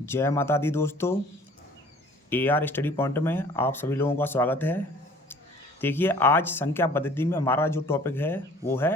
जय माता दी दोस्तों। AR स्टडी पॉइंट में आप सभी लोगों का स्वागत है। देखिए, आज संख्या पद्धति में हमारा जो टॉपिक है वो है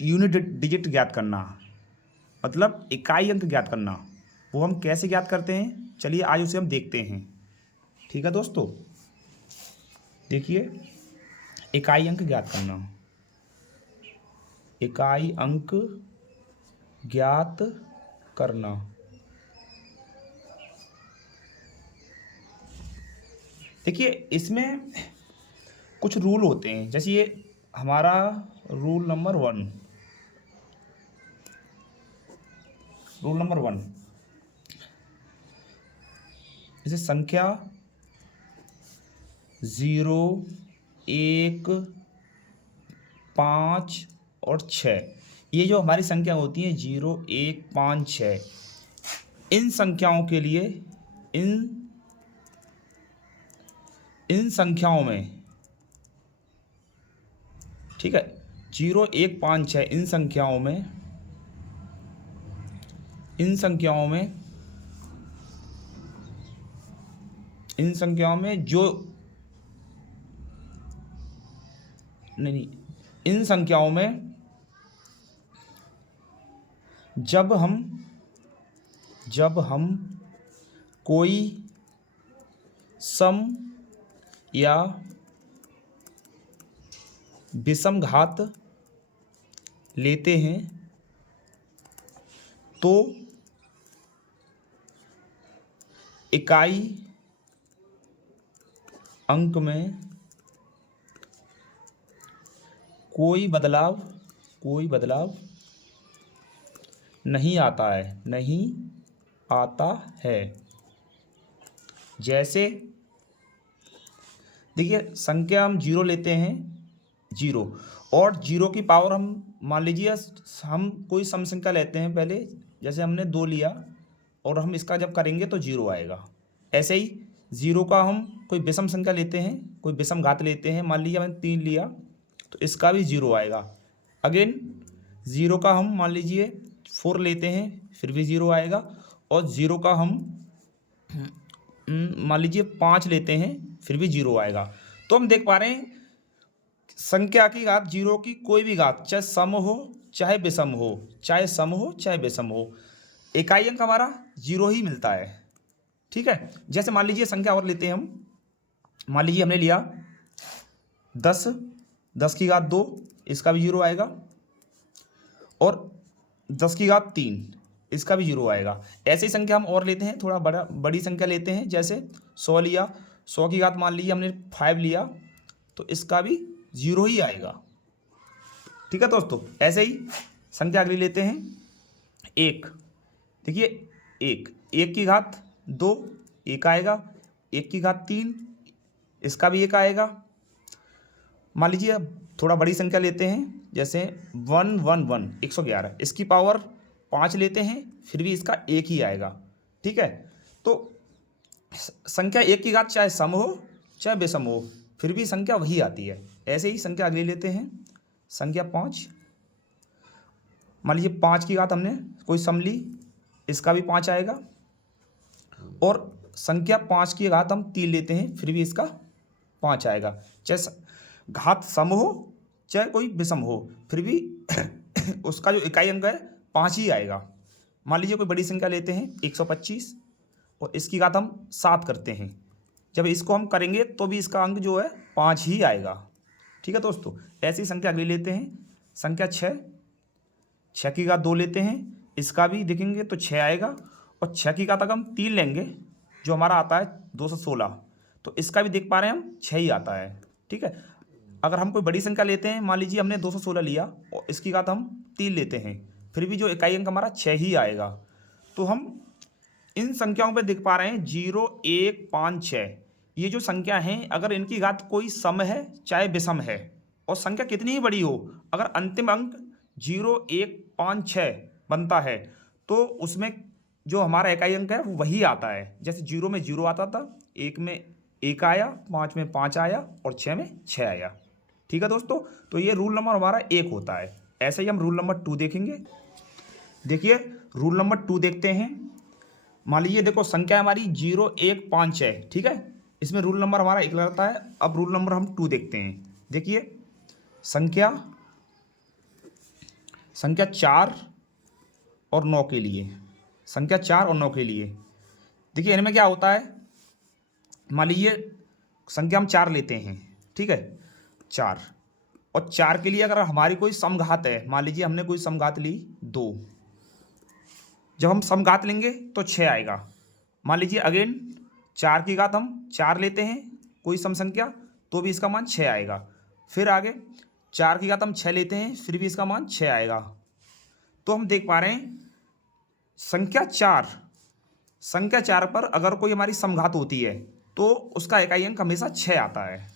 यूनिट डिजिट ज्ञात करना, मतलब इकाई अंक ज्ञात करना। वो हम कैसे ज्ञात करते हैं, चलिए आज उसे हम देखते हैं। ठीक है दोस्तों, देखिए इकाई अंक ज्ञात करना, इकाई अंक ज्ञात करना। देखिए इसमें कुछ रूल होते हैं, जैसे ये हमारा रूल नंबर वन, जैसे संख्या 0, 1, 5 और 6, ये जो हमारी संख्या होती है 0, 1, 5, 6, इन संख्याओं के लिए इन संख्याओं में, ठीक है, 0, 1, 5, 6 इन संख्याओं में जो नहीं, इन संख्याओं में जब हम कोई सम या विषम घात लेते हैं तो इकाई अंक में कोई बदलाव नहीं आता है। जैसे देखिए, संख्या हम 0 लेते हैं, 0, और 0 की पावर हम मान लीजिए हम कोई सम संख्या लेते हैं पहले, जैसे हमने 2 लिया और हम इसका जब करेंगे तो 0 आएगा। ऐसे ही 0 का हम कोई विषम संख्या लेते हैं, कोई विषम घात लेते हैं, मान लीजिए हमने 3 लिया तो इसका भी 0 आएगा। अगेन 0 का हम मान लीजिए 4 लेते हैं, फिर भी 0 आएगा। और 0 का हम मान लीजिए 5 लेते हैं, फिर भी 0 आएगा। तो हम देख पा रहे हैं संख्या की घात 0 की कोई भी घात, चाहे सम हो चाहे विषम हो, इकाई अंक हमारा 0 ही मिलता है। ठीक है, जैसे मान लीजिए संख्या और लेते हैं हम, मान लीजिए हमने लिया 10 की घात 2, इसका भी 0 आएगा। और 10 की घात 3, इसका भी 0 आएगा। ऐसी संख्या हम और लेते हैं, थोड़ा बड़ी संख्या लेते हैं, जैसे 100 लिया, 100 की घात मान लीजिए हमने 5 लिया तो इसका भी 0 ही आएगा। ठीक है दोस्तों, ऐसे ही संख्या अगली लेते हैं 1। देखिए 1 की घात 2, 1 आएगा। 1 की घात 3, इसका भी 1 आएगा। मान लीजिए थोड़ा बड़ी संख्या लेते हैं, जैसे 111, इसकी पावर 5 लेते हैं, फिर भी इसका 1 ही आएगा। ठीक है, तो संख्या 1 की घात चाहे सम हो चाहे विषम हो, फिर भी संख्या वही आती है। ऐसे ही संख्या अगली लेते हैं, संख्या 5। मान लीजिए 5 की घात हमने कोई सम ली, इसका भी 5 आएगा। और संख्या 5 की घात हम 3 लेते हैं, फिर भी इसका 5 आएगा। चाहे घात सम हो चाहे कोई विषम हो, फिर भी उसका जो इकाई अंक है 5 ही आएगा। मान लीजिए कोई बड़ी संख्या लेते हैं 125, और इसकी घात हम 7 करते हैं, जब इसको हम करेंगे तो भी इसका अंक जो है 5 ही आएगा। ठीक है दोस्तों, ऐसी संख्या अगली लेते हैं, संख्या 6 की घात 2 लेते हैं, इसका भी देखेंगे तो 6 आएगा। और 6 की घात अगर हम 3 लेंगे, जो हमारा आता है 216, तो इसका भी देख पा रहे हैं हम 6 ही आता है। ठीक है, अगर हम कोई बड़ी संख्या लेते हैं, मान लीजिए हमने 216 लिया और इसकी घात हम 3 लेते हैं, फिर भी जो इकाई अंक हमारा 6 ही आएगा। तो हम इन संख्याओं पे देख पा रहे हैं 0, 1, 5, 6, ये जो संख्या हैं, अगर इनकी घात कोई सम है चाहे विषम है, और संख्या कितनी ही बड़ी हो, अगर अंतिम अंक 0, 1, 5, 6 बनता है तो उसमें जो हमारा इकाई अंक है वो वही आता है। जैसे 0 में 0 आता था, 1 में 1 आया, 5 में 5 आया और 6 में 6 आया। ठीक है दोस्तों, तो ये रूल नंबर हमारा 1 होता है। ऐसे ही हम रूल नंबर 2 देखेंगे। देखिए रूल नंबर 2 देखते हैं। मान लीजिए देखो संख्या हमारी 0 1 5 है, ठीक है, इसमें रूल नंबर हमारा 1 लगता है। अब रूल नंबर हम 2 देखते हैं। देखिए संख्या 4 और 9 के लिए, संख्या 4 और 9 के लिए देखिए इनमें क्या होता है। मान लीजिए संख्या हम 4 लेते हैं, ठीक है, 4, और 4 के लिए अगर हमारी कोई समघात है, मान लीजिए हमने कोई समघात ली 2, जब हम समघात लेंगे तो 6 आएगा। मान लीजिए अगेन 4 की घात हम 4 लेते हैं कोई सम संख्या, तो भी इसका मान 6 आएगा। फिर आगे 4 की घात हम 6 लेते हैं, फिर भी इसका मान 6 आएगा। तो हम देख पा रहे हैं संख्या 4 पर अगर कोई हमारी समघात होती है तो उसका इकाई अंक हमेशा 6 आता है,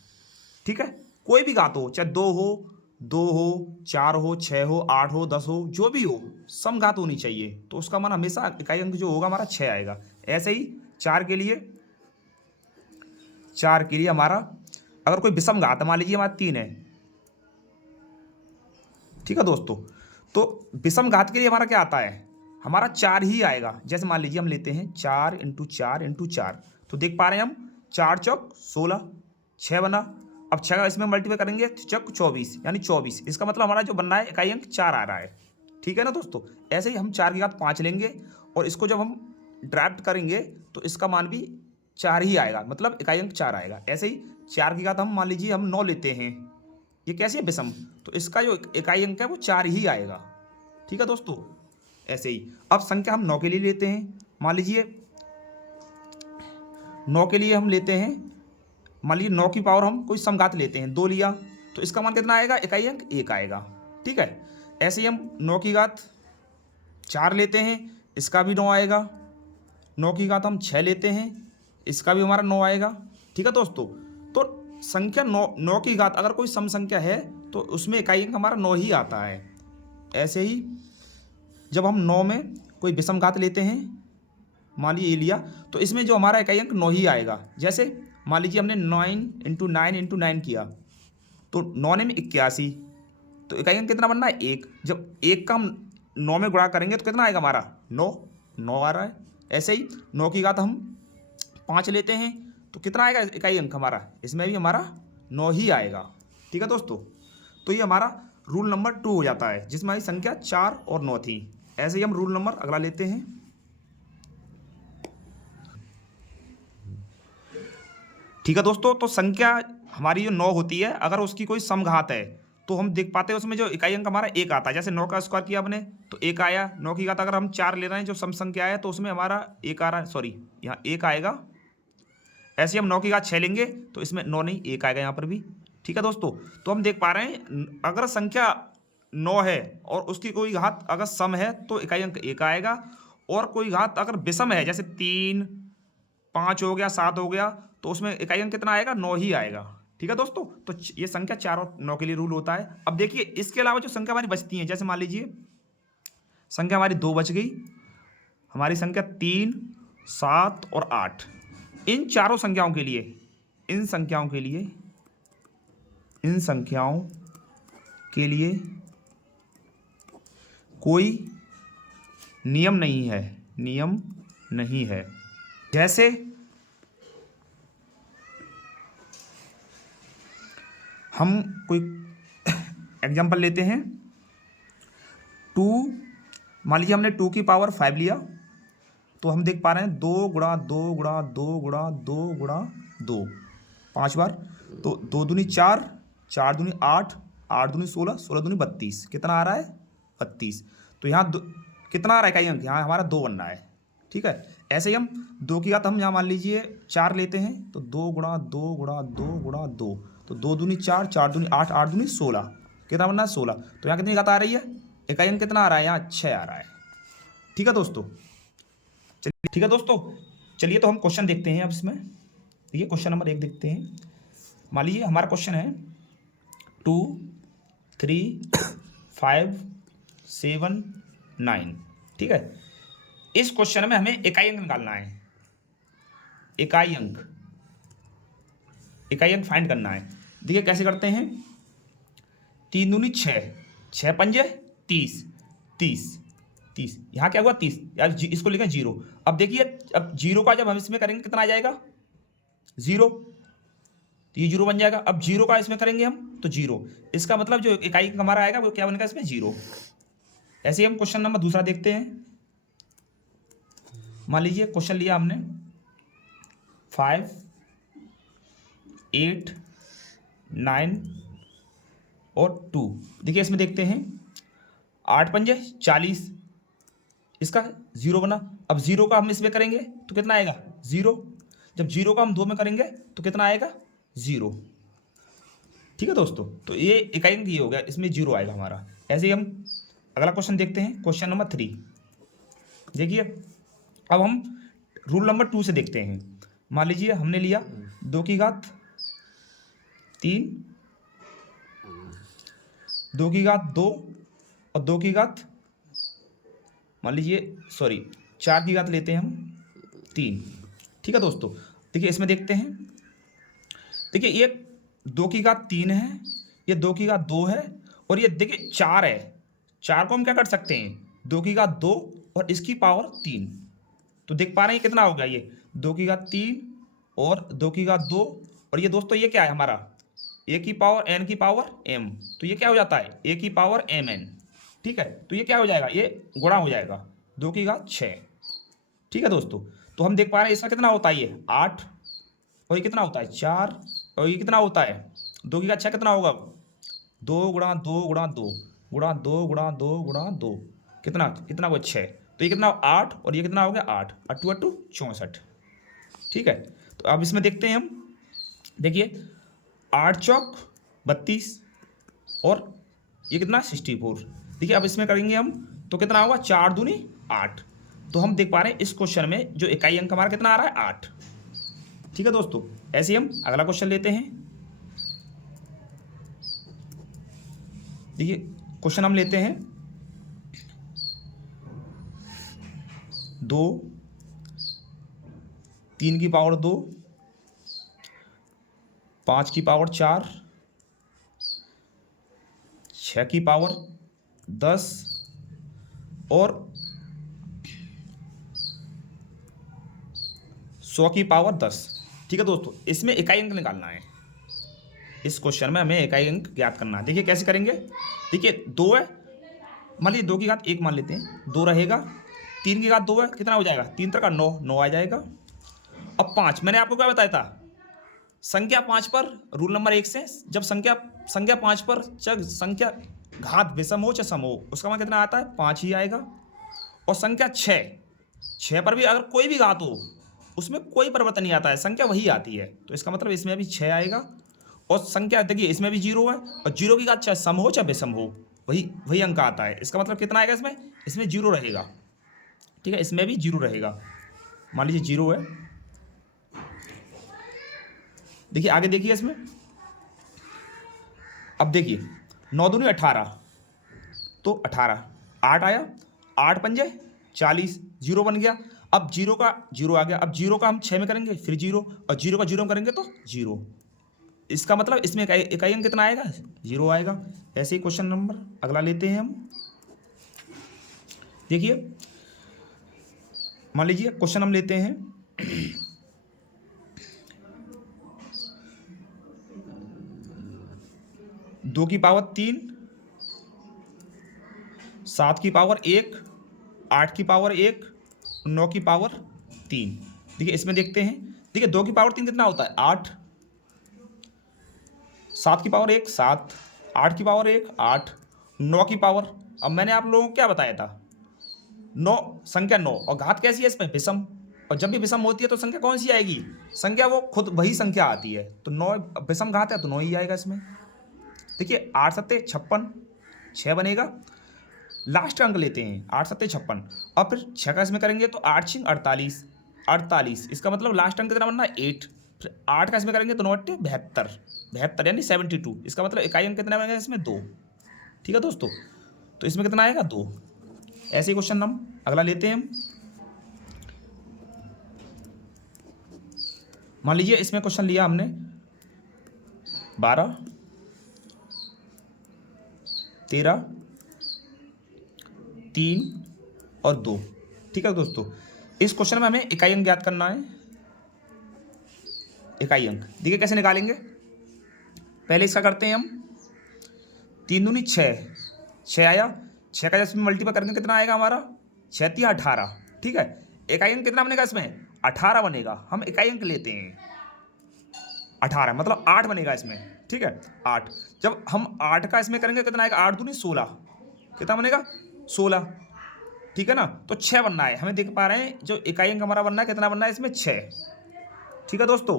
ठीक है। कोई भी घात हो, चाहे 2 हो 4 हो 6 हो 8 हो 10 हो, जो भी हो समघात होनी चाहिए, तो उसका मान हमेशा इकाई अंक जो होगा हमारा 6 आएगा। ऐसे ही 4 के लिए हमारा अगर कोई विषम घात, मान लीजिए हमारा 3 है, ठीक है दोस्तों, तो विषम घात के लिए हमारा क्या आता है, हमारा 4 ही आएगा। जैसे मान लीजिए हम लेते हैं 4 × 4 × 4, तो देख पा रहे हैं हम 4 चौक 16, 6 बना। अब 6 का इसमें मल्टीप्लाई करेंगे चौक 24, यानी 24। इसका मतलब हमारा जो बन रहा है इकाई अंक 4 आ रहा है, ठीक है ना दोस्तों। ऐसे ही हम 4 की घात 5 लेंगे और इसको जब हम ड्राफ्ट करेंगे तो इसका मान भी 4 ही आएगा, मतलब इकाई अंक 4 आएगा। ऐसे ही 4 की घात हम मान लीजिए हम 9 लेते हैं, ये कैसे है विषम, तो इसका जो इकाई अंक है वो 4 ही आएगा, ठीक है दोस्तों। ऐसे ही अब संख्या हम 9 के लिए लेते हैं। मान लीजिए 9 के लिए हम लेते हैं, मान लीजिए 9 की पावर हम कोई समघात लेते हैं, 2 लिया, तो इसका मान कितना आएगा, इकाई अंक 1 आएगा, ठीक है। ऐसे ही हम 9 की घात 4 लेते हैं, इसका भी 9 आएगा। 9 की घात हम 6 लेते हैं, इसका भी हमारा 9 आएगा, ठीक है दोस्तों। तो संख्या 9 की घात अगर कोई सम संख्या है तो उसमें इकाई अंक हमारा 9 ही आता है। ऐसे ही जब हम 9 में कोई विषम घात लेते हैं, मान लीजिए ये लिया, तो इसमें जो हमारा इकाई अंक 9 ही आएगा। जैसे मान लीजिए हमने 9 × 9 × 9 किया, तो 9 में 81, तो इकाई अंक कितना बनना है, 1। जब 1 का हम 9 में गुणा करेंगे तो कितना आएगा हमारा, 9 आ रहा है। ऐसे ही 9 की घात हम 5 लेते हैं, तो कितना आएगा इकाई अंक हमारा, इसमें भी हमारा 9 ही आएगा, ठीक है दोस्तों। तो ये हमारा रूल नंबर 2 हो जाता है, जिसमें हमारी संख्या 4 और 9 थी। ऐसे ही हम रूल नंबर अगला लेते हैं। ठीक है दोस्तों, तो संख्या हमारी जो 9 होती है, अगर उसकी कोई समघात है तो हम देख पाते हैं उसमें जो इकाई अंक हमारा 1 आता है। जैसे 9 का स्क्वायर किया हमने तो 1 आया। 9 की घात अगर हम 4 ले रहे हैं जो सम संख्या है तो उसमें हमारा 1 आ रहा है, सॉरी यहाँ 1 आएगा। ऐसे ही हम 9 की घात 6 लेंगे तो इसमें 9 नहीं 1 आएगा यहाँ पर भी, ठीक है दोस्तों। तो हम देख पा रहे हैं अगर संख्या 9 है और उसकी कोई घात अगर सम है तो इकाई अंक 1 आएगा, और कोई घात अगर विषम है जैसे 3 5 हो गया 7 हो गया तो उसमें इकाई अंक कितना आएगा, 9 ही आएगा, ठीक है दोस्तों। तो ये संख्या 4 और 9 के लिए रूल होता है। अब देखिए इसके अलावा जो संख्या हमारी बचती है, जैसे मान लीजिए संख्या हमारी 2 बच गई, हमारी संख्या 3 7 और 8, इन चारों संख्याओं के लिए इन संख्याओं के लिए कोई नियम नहीं है। जैसे हम कोई एग्जांपल लेते हैं, 2, मान लीजिए हमने 2 की पावर 5 लिया, तो हम देख पा रहे हैं 2 × 2 × 2 × 2 × 2 5 बार, तो 2 दूनी 4, 4 दूनी 8, 8 दूनी 16, 16 दूनी 32, कितना आ रहा है 32। तो यहाँ कितना आ रहा है इकाई अंक, यहाँ हमारा 2 बन रहा है, ठीक है। ऐसे ही हम 2 की घात हम यहाँ मान लीजिए 4 लेते हैं, तो 2 × 2 × 2 × 2, तो 2 दूनी 4, 4 दूनी 8, 8 दूनी 16, कितना बनना है 16। तो यहाँ कितनी घात आ रही है, इकाई अंक कितना आ रहा है, यहाँ 6 आ रहा है, ठीक है दोस्तों। चलिए ठीक है दोस्तों, चलिए तो हम क्वेश्चन देखते हैं अब इसमें। देखिए क्वेश्चन नंबर 1 देखते हैं। मान लीजिए हमारा क्वेश्चन है 2 3 5 7 9, ठीक है। इस क्वेश्चन में हमें इकाई अंक निकालना है, इकाई अंक फाइंड करना है। देखिए कैसे करते हैं, 3 दूनी 6, 6 पंजे 30, 30, यहाँ क्या हुआ 30 यार, इसको लिखें 0। अब देखिए, अब 0 का जब हम इसमें करेंगे कितना आ जाएगा 0, तो ये 0 बन जाएगा। अब 0 का इसमें करेंगे हम तो 0, इसका मतलब जो इकाई हमारा आएगा वो क्या बनेगा इसमें 0। ऐसे ही हम क्वेश्चन नंबर दूसरा देखते हैं। मान लीजिए क्वेश्चन लिया हमने 5, 8, 9 और 2। देखिए इसमें देखते हैं 8 पंजे 40, इसका 0 बना। अब 0 का हम इसमें करेंगे तो कितना आएगा 0, जब 0 का हम 2 में करेंगे तो कितना आएगा 0। ठीक है दोस्तों, तो ये इकाई अंक ये हो गया, इसमें 0 आएगा हमारा। ऐसे ही हम अगला क्वेश्चन देखते हैं, क्वेश्चन नंबर 3। देखिए अब हम रूल नंबर 2 से देखते हैं। मान लीजिए हमने लिया 2 की घात 3, 2 की घात 2 और 2 की घात, मान लीजिए 4 की घात लेते हैं हम 3। ठीक है दोस्तों, देखिए इसमें देखते हैं, देखिए ये 2 की घात 3 है, ये 2 की घात 2 है, और ये देखिए 4 है। 4 को हम क्या कर सकते हैं 2 की घात 2 और इसकी पावर 3, तो देख पा रहे हैं कितना हो गया ये 2 की घात 3 और 2 की घात 2, और ये दोस्तों ये क्या है हमारा a की पावर n की पावर m, तो ये क्या हो जाता है a की पावर mn। ठीक है, तो ये क्या हो जाएगा ये गुणा हो जाएगा 2 की घात 6। ठीक है दोस्तों, तो हम देख पा रहे हैं इसका कितना होता है ये 8, और ये कितना होता है 4, और ये कितना होता है 2 की घात 6 कितना होगा 2 गुणा 2 गुणा 2 गुणा 2 गुणा 2 गुणा 2, कितना हुआ 6, तो ये कितना 8, और ये कितना हो गया 8, 8 2 64। ठीक है, तो अब इसमें देखते हैं हम, देखिए 8 चौक 32 और ये कितना 64। देखिए अब इसमें करेंगे हम तो कितना होगा 4 दूनी 8, तो हम देख पा रहे हैं इस क्वेश्चन में जो इकाई अंक हमारा कितना आ रहा है 8। ठीक है दोस्तों, ऐसे ही हम अगला क्वेश्चन लेते हैं। देखिए क्वेश्चन हम लेते हैं 2, 3 की पावर 2, 5 की पावर 4, 6 की पावर 10 और 100 की पावर 10। ठीक है दोस्तों, इसमें इकाई अंक निकालना है, इस क्वेश्चन में हमें इकाई अंक ज्ञात करना है। देखिए कैसे करेंगे, देखिए 2 है, मान लीजिए 2 की घात 1 मान लेते हैं, 2 रहेगा, 3 की घात 2 है, कितना हो जाएगा 3 3 का 9, 9 आ जाएगा। अब 5, मैंने आपको क्या बताया था संख्या 5 पर रूल नंबर 1 से, जब संख्या 5 पर जब संख्या घात विषम हो चाहे सम हो उसका मान कितना आता है 5 ही आएगा। और संख्या 6 पर भी अगर कोई भी घात हो उसमें कोई परिवर्तन नहीं आता है, संख्या वही आती है, तो इसका मतलब इसमें भी 6 आएगा। और संख्या देखिए इसमें भी 0 है, और 0 की घात चाहे सम हो चाहे विषम हो वही अंक आता है, इसका मतलब कितना आएगा इसमें 0 रहेगा। ठीक है, इसमें भी 0 रहेगा, मान लीजिए 0 है। देखिए आगे देखिए इसमें, अब देखिए 9 दूनी 18, तो 18, 8 आया, 8 पंजे 40, 0 बन गया। अब 0 का 0 आ गया, अब 0 का हम 6 में करेंगे फिर 0, और 0 का 0 में करेंगे तो 0, इसका मतलब इसमें इकाई अंक कितना आएगा 0 आएगा। ऐसे ही क्वेश्चन नंबर अगला लेते हैं हम। देखिए मान लीजिए क्वेश्चन हम लेते हैं 2 की पावर 3, 7 की पावर 1, 8 की पावर 1, 9 की पावर 3। देखिए इसमें देखते हैं, देखिए 2 की पावर 3 कितना होता है 8, 7 की पावर 1 7, 8 की पावर 1 8, 9 की पावर, अब मैंने आप लोगों को क्या बताया था 9, संख्या 9, और घात कैसी है इसमें विषम, और जब भी विषम होती है तो संख्या कौन सी आएगी संख्या वो खुद वही संख्या आती है, तो 9 विषम घात है तो 9 ही आएगा इसमें। देखिए 8 7 56, 6 बनेगा। लास्ट अंक लेते हैं 8 7 56, और फिर 6 का इसमें करेंगे तो 8 6 48, 48, इसका मतलब लास्ट अंक कितना बनना है 8। फिर 8 का इसमें करेंगे तो 9 8 72, 72 यानी 72, इसका मतलब इकाई अंक कितना बनेगा इसमें 2। ठीक है दोस्तों, तो इसमें कितना आएगा 2। ऐसे ही क्वेश्चन हम अगला लेते हैं हम, मान लीजिए इसमें क्वेश्चन लिया हमने 12, 13, 3, और 2। ठीक है दोस्तों, इस क्वेश्चन में हमें इकाई अंक ज्ञात करना है। इकाई अंक देखिए कैसे निकालेंगे। पहले इसका करते हैं हम 3 दूनी 6, 6 आया, 6 का जब मल्टीप्लाई करेंगे कितना आएगा हमारा, 6 3 18। ठीक है, इकाई अंक कितना बनेगा इसमें, 18 बनेगा। हम इकाई अंक लेते हैं 18, मतलब 8 बनेगा इसमें। ठीक है, 8। जब हम 8 का इसमें करेंगे कितना आएगा, 8 दूनी 16, कितना बनेगा 16। ठीक है ना, तो 6 बनना है, हमें देख पा रहे हैं जो इकाई अंक हमारा बनना है कितना बनना है इसमें, 6। ठीक है दोस्तों,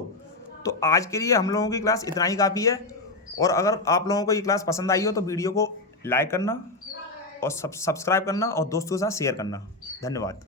तो आज के लिए हम लोगों की क्लास इतना ही काफ़ी है। और अगर आप लोगों को ये क्लास पसंद आई हो तो वीडियो को लाइक करना और सब्सक्राइब करना और दोस्तों के साथ शेयर करना। धन्यवाद।